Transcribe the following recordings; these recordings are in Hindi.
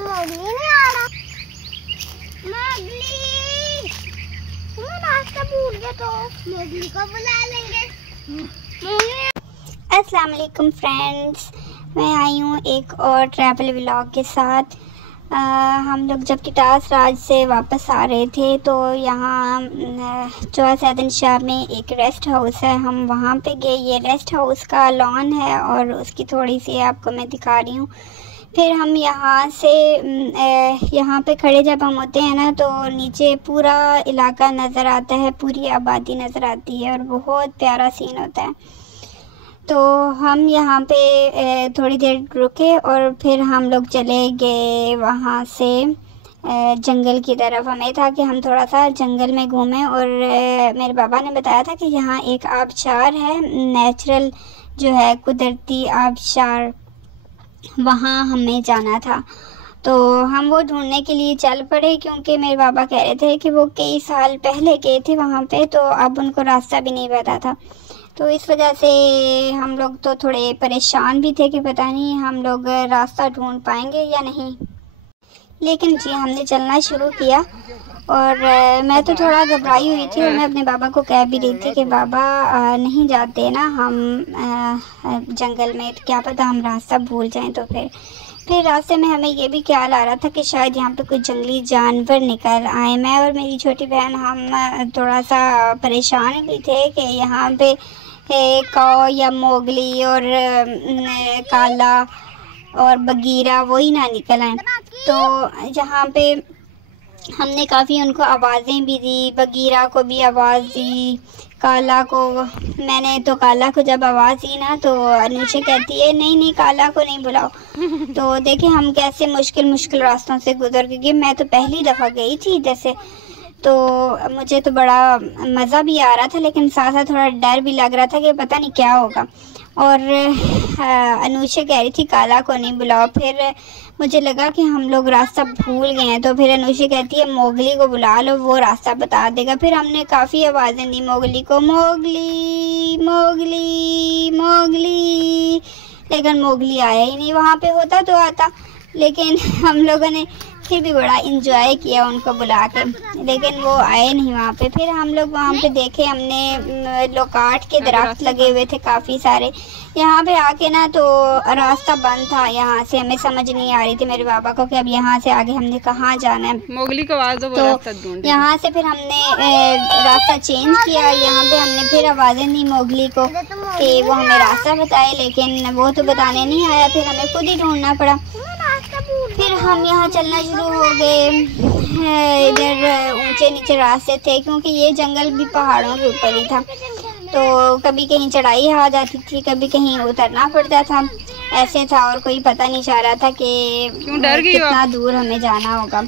मोगली नहीं आ रहा। मोगली, तुम रास्ता भूल गए तो मोगली को बुला लेंगे। अस्सलाम वालेकुम फ्रेंड्स, मैं आई हूँ एक और ट्रैवल व्लॉग के साथ। हम लोग जब किटास राज से वापस आ रहे थे तो यहाँ चौसा शाह में एक रेस्ट हाउस है, हम वहाँ पे गए। ये रेस्ट हाउस का लॉन है और उसकी थोड़ी सी आपको मैं दिखा रही हूँ। फिर हम यहाँ से यहाँ पे खड़े जब हम होते हैं ना तो नीचे पूरा इलाका नज़र आता है, पूरी आबादी नज़र आती है और बहुत प्यारा सीन होता है। तो हम यहाँ पे थोड़ी देर रुके और फिर हम लोग चले गए वहाँ से जंगल की तरफ। हमें था कि हम थोड़ा सा जंगल में घूमें और मेरे पापा ने बताया था कि यहाँ एक आबशार है, नेचुरल जो है कुदरती आबशार, वहाँ हमें जाना था। तो हम वो ढूंढने के लिए चल पड़े क्योंकि मेरे पापा कह रहे थे कि वो कई साल पहले गए थे वहाँ पे, तो अब उनको रास्ता भी नहीं पता था। तो इस वजह से हम लोग तो थोड़े परेशान भी थे कि पता नहीं हम लोग रास्ता ढूंढ पाएंगे या नहीं। लेकिन जी हमने चलना शुरू किया और मैं तो थोड़ा घबराई हुई थी और मैं अपने बाबा को कह भी रही थी कि बाबा नहीं जाते ना हम जंगल में, तो क्या पता हम रास्ता भूल जाएं। तो फिर रास्ते में हमें ये भी ख्याल आ रहा था कि शायद यहाँ पे कोई जंगली जानवर निकल आए। मैं और मेरी छोटी बहन हम थोड़ा सा परेशान भी थे कि यहाँ पे काऊ या मोगली और काला और बगीरा वही ना निकल आए। तो यहाँ पे हमने काफ़ी उनको आवाज़ें भी दी, बगीरा को भी आवाज़ दी, काला को। मैंने तो काला को जब आवाज़ दी ना तो अनुषा कहती है नहीं नहीं काला को नहीं बुलाओ। तो देखें हम कैसे मुश्किल रास्तों से गुजर गए। मैं तो पहली दफ़ा गई थी इधर से, तो मुझे तो बड़ा मज़ा भी आ रहा था लेकिन साथ साथ थोड़ा डर भी लग रहा था कि पता नहीं क्या होगा। और अनुषा कह रही थी काला को नहीं बुलाओ। फिर मुझे लगा कि हम लोग रास्ता भूल गए हैं, तो फिर अनुषा कहती है मोगली को बुला लो, वो रास्ता बता देगा। फिर हमने काफ़ी आवाज़ें दी मोगली को, मोगली मोगली मोगली, लेकिन मोगली आया ही नहीं। वहाँ पे होता तो आता, लेकिन हम लोगों ने फिर भी बड़ा इंजॉय किया उनको बुला के, लेकिन वो आए नहीं वहाँ पे। फिर हम लोग वहाँ पे देखे, हमने लोकाट के दरख्त लगे हुए थे काफ़ी सारे। यहाँ पे आके ना तो रास्ता बंद था, यहाँ से हमें समझ नहीं आ रही थी मेरे पापा को कि अब यहाँ से आगे हमने कहाँ जाना है। मोगली को आवाज़ दो, वो रास्ता ढूंढे। यहाँ से फिर हमने रास्ता चेंज किया। यहाँ पे हमने फिर आवाज़ें दी मोगली को कि वो हमें रास्ता बताए, लेकिन वो तो बताने नहीं आया। फिर हमें खुद ही ढूंढना पड़ा। फिर हम यहाँ चलना शुरू हो गए। इधर ऊंचे नीचे रास्ते थे क्योंकि ये जंगल भी पहाड़ों के ऊपर ही था, तो कभी कहीं चढ़ाई आ जाती थी, कभी कहीं उतरना पड़ता था, ऐसे था। और कोई पता नहीं चल रहा था कि कितना दूर हमें जाना होगा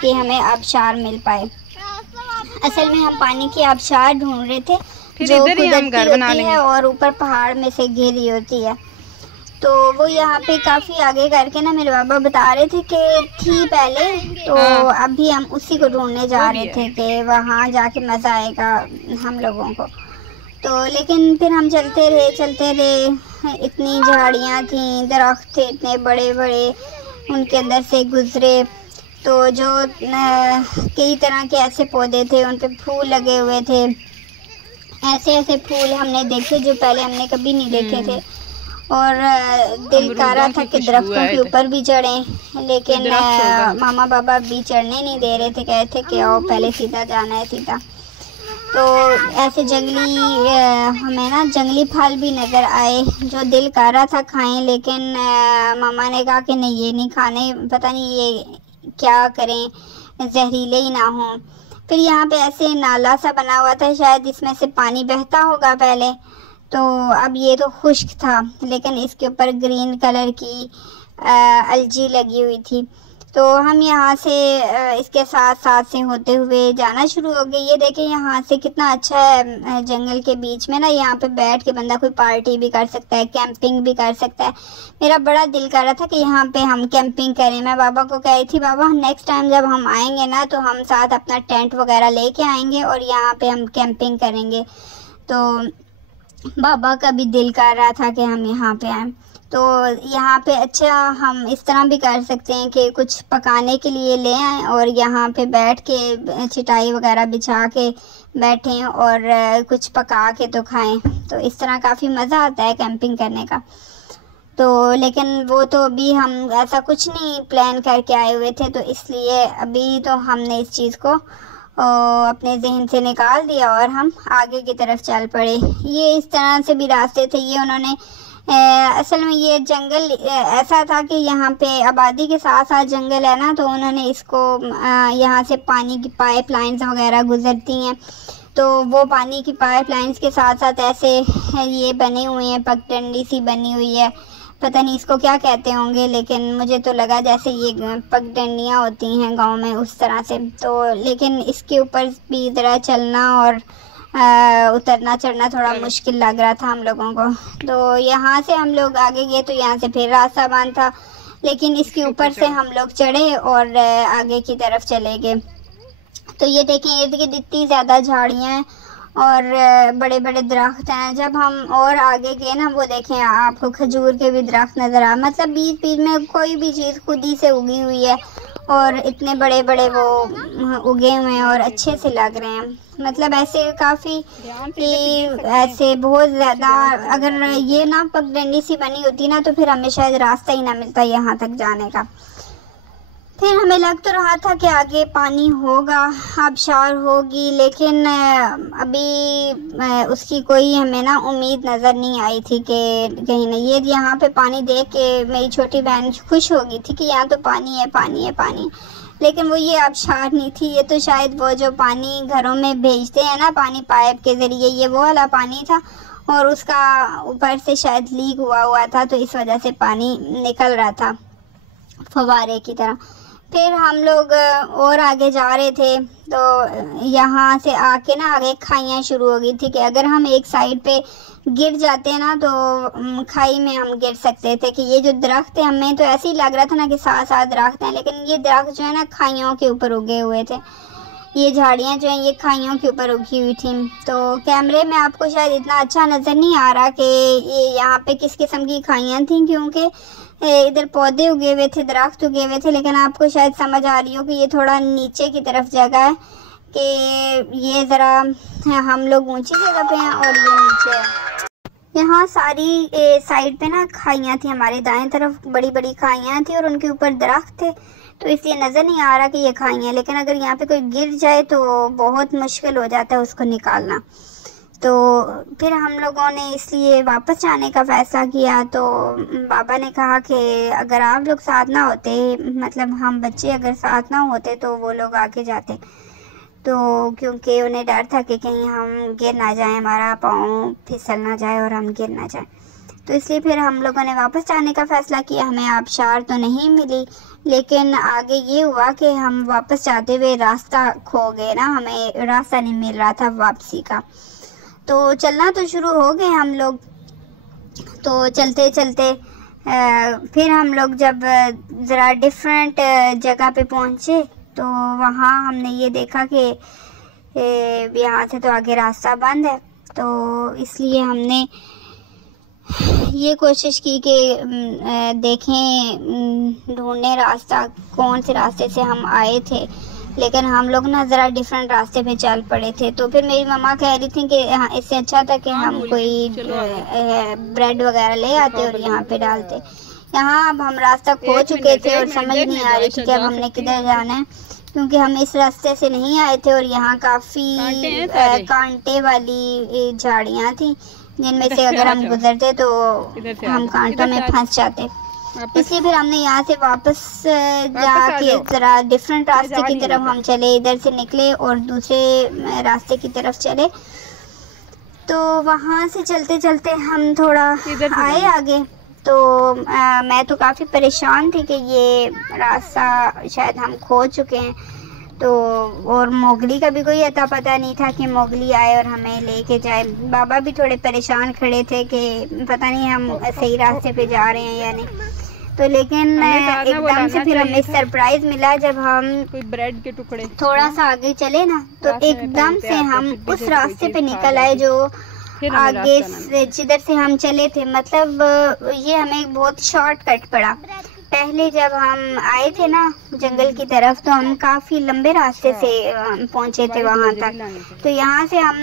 कि हमें आबशार मिल पाए। असल में हम पानी की आबशार ढूंढ रहे थे जो कुदरती होती है और ऊपर पहाड़ में से घिरी होती है। तो वो यहाँ पे काफ़ी आगे करके ना मेरे बाबा बता रहे थे कि थी पहले, तो अभी हम उसी को ढूंढने जा रहे थे कि वहाँ जाके मज़ा आएगा हम लोगों को। तो लेकिन फिर हम चलते रहे। इतनी झाड़ियाँ थी, दरख्त थे इतने बड़े बड़े, उनके अंदर से गुज़रे तो जो कई तरह के ऐसे पौधे थे, उन पे फूल लगे हुए थे। ऐसे फूल हमने देखे जो पहले हमने कभी नहीं देखे थे। और दिल कर रहा था कि दरख्तों के ऊपर भी चढ़ें, लेकिन मामा बाबा भी चढ़ने नहीं दे रहे थे, कह रहे थे कि आओ पहले सीधा जाना है सीधा। तो ऐसे जंगली हमें ना जंगली फल भी नज़र आए जो दिल कर रहा था खाएं, लेकिन मामा ने कहा कि नहीं ये नहीं खाने, पता नहीं ये क्या करें, जहरीले ही ना हों। फिर यहाँ पे ऐसे नाला सा बना हुआ था, शायद इसमें से पानी बहता होगा पहले, तो अब ये तो खुश्क था लेकिन इसके ऊपर ग्रीन कलर की अलजी लगी हुई थी। तो हम यहाँ से इसके साथ से होते हुए जाना शुरू हो गए। ये देखें यहाँ से कितना अच्छा है, जंगल के बीच में ना, यहाँ पे बैठ के बंदा कोई पार्टी भी कर सकता है, कैंपिंग भी कर सकता है। मेरा बड़ा दिल कर रहा था कि यहाँ पे हम कैंपिंग करें। मैं बाबा को कह रही थी बाबा नेक्स्ट टाइम जब हम आएंगे ना तो हम साथ अपना टेंट वगैरह लेके आएंगे और यहाँ पे हम कैंपिंग करेंगे। तो बाबा का भी दिल कर रहा था कि हम यहाँ पे आएँ। तो यहाँ पे अच्छा हम इस तरह भी कर सकते हैं कि कुछ पकाने के लिए ले आएँ और यहाँ पे बैठ के चटाई वगैरह बिछा के बैठें और कुछ पका के तो खाएं। तो इस तरह काफ़ी मज़ा आता है कैंपिंग करने का। तो लेकिन वो तो अभी हम ऐसा कुछ नहीं प्लान करके आए हुए थे, तो इसलिए अभी तो हमने इस चीज़ को अपने जहन से निकाल दिया और हम आगे की तरफ चल पड़े। ये इस तरह से भी रास्ते थे, ये उन्होंने असल में ये जंगल ऐसा था कि यहाँ पे आबादी के साथ साथ जंगल है ना, तो उन्होंने इसको यहाँ से पानी की पाइपलाइंस वगैरह गुजरती हैं, तो वो पानी की पाइपलाइंस के साथ साथ ऐसे ये बने हुए हैं, पगडंडी सी बनी हुई है, पता नहीं इसको क्या कहते होंगे, लेकिन मुझे तो लगा जैसे ये पगडंडियाँ होती हैं गांव में उस तरह से। तो लेकिन इसके ऊपर भी ज़रा चलना और उतरना चढ़ना थोड़ा मुश्किल लग रहा था हम लोगों को। तो यहाँ से हम लोग आगे गए तो यहाँ से फिर रास्ता बंद था, लेकिन इसके ऊपर से हम लोग चढ़े और आगे की तरफ चले गए। तो ये देखें इर्द गिर्द इतनी ज़्यादा झाड़ियाँ हैं और बड़े बड़े दरख्त हैं। जब हम और आगे गए ना, वो देखें आपको खजूर के भी दरख्त नज़र आ, मतलब बीच बीच में कोई भी चीज़ खुद ही से उगी हुई है और इतने बड़े बड़े वो उगे हुए हैं और अच्छे से लग रहे हैं। मतलब ऐसे काफ़ी ऐसे बहुत ज़्यादा, अगर ये ना पगडंडी सी बनी होती ना तो फिर हमें शायद रास्ता ही ना मिलता यहाँ तक जाने का। फिर हमें लग तो रहा था कि आगे पानी होगा, आबशार होगी, लेकिन अभी उसकी कोई हमें ना उम्मीद नज़र नहीं आई थी कि कहीं नहीं। ये यहाँ पे पानी देख के मेरी छोटी बहन खुश हो गई थी कि यहाँ तो पानी है पानी है पानी, लेकिन वो ये आबशार नहीं थी, ये तो शायद वो जो पानी घरों में भेजते हैं ना पानी पाइप के ज़रिए, ये वो वाला पानी था और उसका ऊपर से शायद लीक हुआ था, तो इस वजह से पानी निकल रहा था फव्वारे की तरह। फिर हम लोग और आगे जा रहे थे तो यहाँ से आके ना आगे खाइयाँ शुरू हो गई थी कि अगर हम एक साइड पे गिर जाते ना तो खाई में हम गिर सकते थे। कि ये जो दरख्त है, हमें तो ऐसे ही लग रहा था ना कि साथ साथ दरख्त हैं, लेकिन ये दरख्त जो है ना खाइयों के ऊपर उगे हुए थे, ये झाड़ियाँ जो हैं ये खाइयों के ऊपर उगी हुई थी। तो कैमरे में आपको शायद इतना अच्छा नज़र नहीं आ रहा कि ये यहाँ पे किस किस्म की खाइयाँ थी, क्योंकि इधर पौधे उगे हुए थे, दरख्त उगे हुए थे, लेकिन आपको शायद समझ आ रही हो कि ये थोड़ा नीचे की तरफ जगह है, कि ये ज़रा हम लोग ऊंची जगह पे हैं और ये नीचे है। यहाँ सारी साइड पे ना खाइयाँ थी, हमारे दाएं तरफ बड़ी बड़ी खाइयाँ थी और उनके ऊपर दरख्त थे, तो इसलिए नज़र नहीं आ रहा कि ये खाइयाँ, लेकिन अगर यहाँ पे कोई गिर जाए तो बहुत मुश्किल हो जाता है उसको निकालना। तो फिर हम लोगों ने इसलिए वापस जाने का फ़ैसला किया। तो बाबा ने कहा कि अगर आप लोग साथ ना होते, मतलब हम बच्चे अगर साथ ना होते तो वो लोग आके जाते, तो क्योंकि उन्हें डर था कि कहीं हम गिर ना जाएं, हमारा पाँव फिसल ना जाए और हम गिर ना जाएं। तो इसलिए फिर हम लोगों ने वापस जाने का फ़ैसला किया। हमें आबशार तो नहीं मिली, लेकिन आगे ये हुआ कि हम वापस जाते हुए रास्ता खो गए ना, हमें रास्ता नहीं मिल रहा था वापसी का। तो चलना तो शुरू हो गए हम लोग। तो चलते चलते फिर हम लोग जब ज़रा डिफरेंट जगह पे पहुँचे तो वहाँ हमने ये देखा कि यहाँ से तो आगे रास्ता बंद है। तो इसलिए हमने ये कोशिश की कि देखें ढूंढने रास्ता, कौन से रास्ते से हम आए थे, लेकिन हम लोग ना ज़रा डिफरेंट रास्ते पे चल पड़े थे। तो फिर मेरी मम्मा कह रही थी कि हाँ, इससे अच्छा था कि हम कोई ब्रेड वगैरह ले आते और यहाँ पे डालते। यहाँ अब हम रास्ता खो चुके थे और समझ नहीं आ रही थी कि अब हमने किधर जाना है, क्योंकि हम इस रास्ते से नहीं आए थे और यहाँ काफ़ी कांटे वाली झाड़ियाँ थी, जिनमें से अगर हम गुजरते तो हम कांटों में फंस जाते। इसलिए फिर हमने यहाँ से वापस जाके ज़रा डिफरेंट रास्ते की तरफ हम चले, इधर से निकले और दूसरे रास्ते की तरफ चले। तो वहाँ से चलते चलते हम थोड़ा आए आगे। तो मैं तो काफ़ी परेशान थी कि ये रास्ता शायद हम खो चुके हैं। तो और मोगली का भी कोई अता पता नहीं था कि मोगली आए और हमें लेके जाए। बाबा भी थोड़े परेशान खड़े थे कि पता नहीं हम सही रास्ते पे जा रहे हैं या नहीं। तो लेकिन एकदम से फिर हमें सरप्राइज मिला जब हम कोई ब्रेड के टुकड़े थोड़ा सा आगे चले ना, तो एकदम से हम उस रास्ते पे निकल आए जो फिर हमें आगे रास्ता ना से जिधर से हम चले थे, मतलब ये हमें बहुत शॉर्टकट पड़ा। पहले जब हम आए थे ना जंगल की तरफ, तो हम काफ़ी लंबे रास्ते से पहुंचे थे वहां तक। तो यहाँ से हम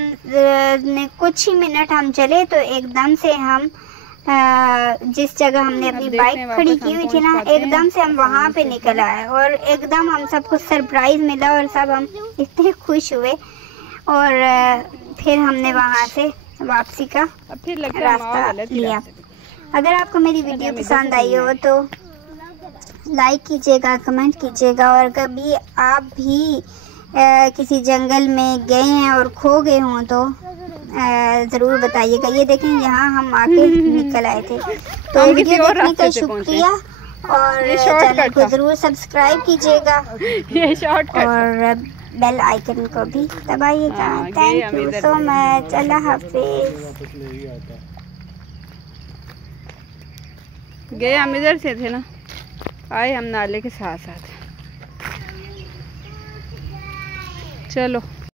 ने कुछ ही मिनट हम चले तो एकदम से हम जिस जगह हमने अपनी बाइक खड़ी की हुई थी ना, एकदम से हम वहाँ पे निकल आए और एकदम हम सबको सरप्राइज मिला और सब हम इतने खुश हुए। और फिर हमने वहाँ से वापसी का रास्ता लिया। अगर आपको मेरी वीडियो पसंद आई हो तो लाइक कीजिएगा, कमेंट कीजिएगा, और कभी आप भी किसी जंगल में गए हैं और खो गए हों तो ज़रूर बताइएगा। ये देखें यहाँ हम आके निकल आए थे। तो वीडियो देखने का शुक्रिया और चैनल को ज़रूर सब्सक्राइब कीजिएगा और बेल आइकन को भी दबाइएगा। Thank you so much. अल्लाह हाफिज़। गए हम इधर से थे ना, आए हम नाले के साथ साथ। चलो।